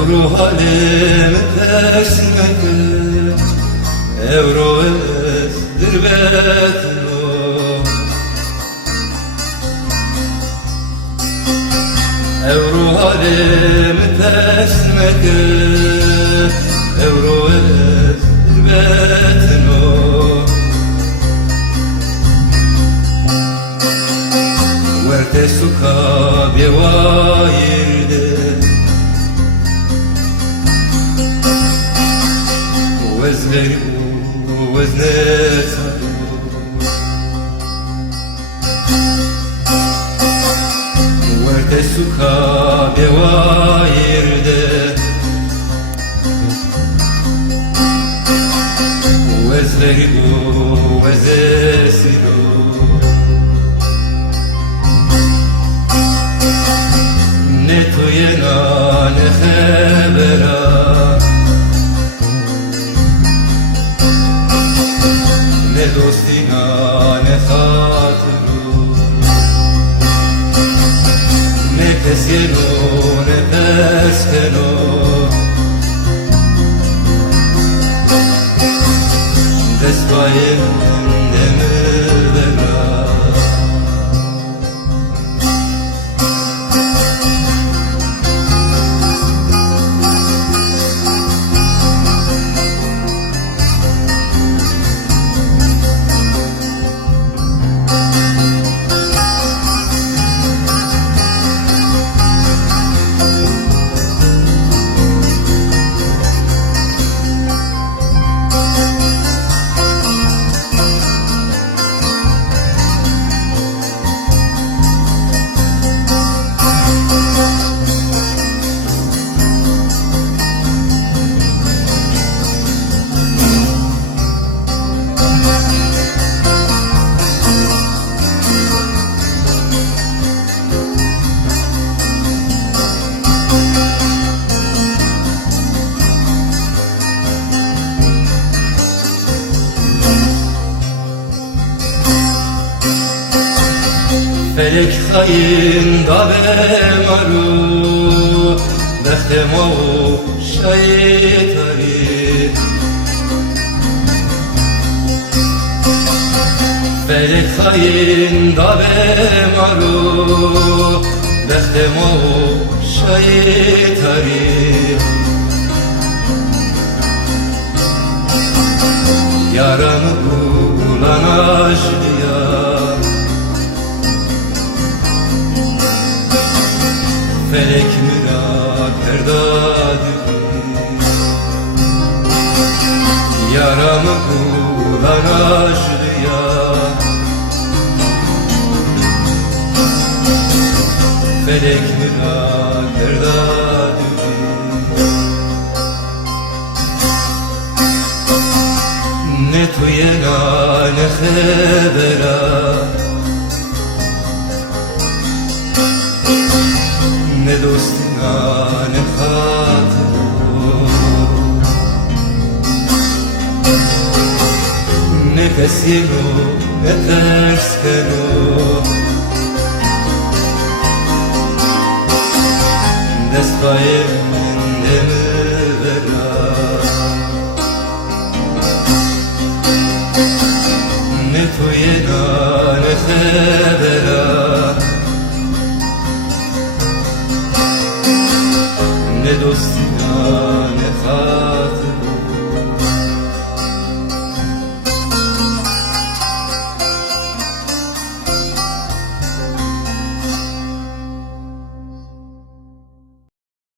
Evro halim tersine gel, Evro ezdir betno. Evro halim tersine gel, Evro ezdir betno. Verte suka bevayirde, وزني وزنات وتسكى بوايرده وزني وزاسلو نتو ينال خبرا Ne dostina ne hatırı, ne peseno ne peskeno. Despayem demir vera. Felek hain da bemaru, Behtemo şeytani. Felek hain da bemaru, Behtemo şeytani. Yaramı bulan aşkıya, Felek mürak erdadı. Yaramı bulan aşkıya, Felek mürak erdadı. Ne tuyena ne khebera, ne dostina ne hatırı, ne pesino ne terskeno. Despayem demir vera. Ne tuyena ne khebera, Ne dosti